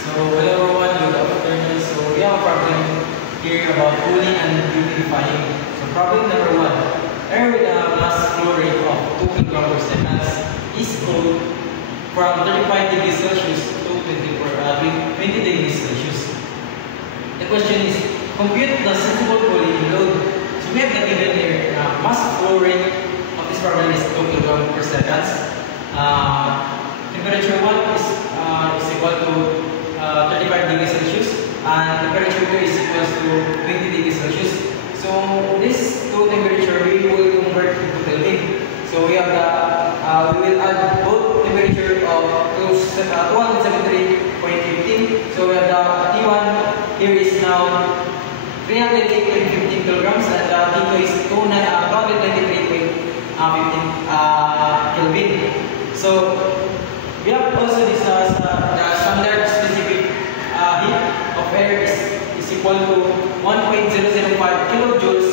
So hello everyone, good afternoon. So we have a problem here about cooling and humidifying. So problem number one. Air with a mass flow rate of 2 kg per second is cooled from 35 degrees Celsius to 20 degrees Celsius. The question is, compute the sensible cooling load. So we have given here mass flow rate of this problem is 2 kg per second. Temperature 1 is equal to 35 degrees Celsius and temperature 2 is equal to 20 degrees Celsius. So this two temperature we will convert into Kelvin. So we have we will add both temperature of 273.15. So we have the T1 here is now 308.15 kilograms and the T2 is 293.15 Kelvin. So we have also discussed the standard specific heat of air is equal to 1.005 kilojoules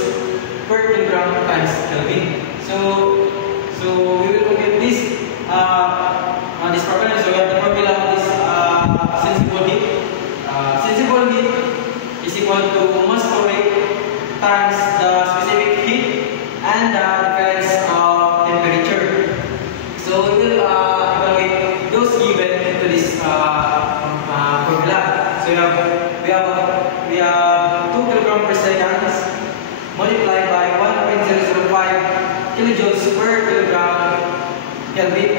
per kilogram times Kelvin. So we will compute this on this problem. So we have the formula of this sensible heat. Sensible heat is equal to mass flow rate times the specific heat and the difference of temperature. So we will evaluate those given into this formula. So we have 2 kg per second multiplied by 1.005 kilojoules per kilogram Kelvin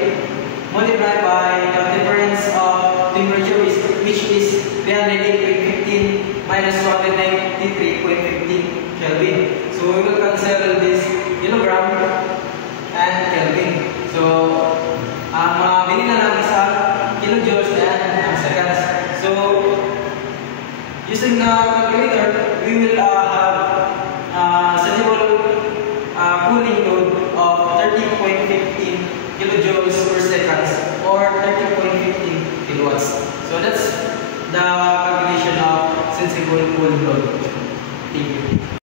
multiplied by the difference of temperature which is 308.15 minus 293.15 Kelvin. So we will cancel this kilogram and Kelvin. So ang mabili na lang isa kilojoules and seconds. So using the calculator, we will have sensible cooling load of 30.15 kilojoules per seconds or 30.15 kilowatts. So that's the calculation of sensible cooling load. Thank you.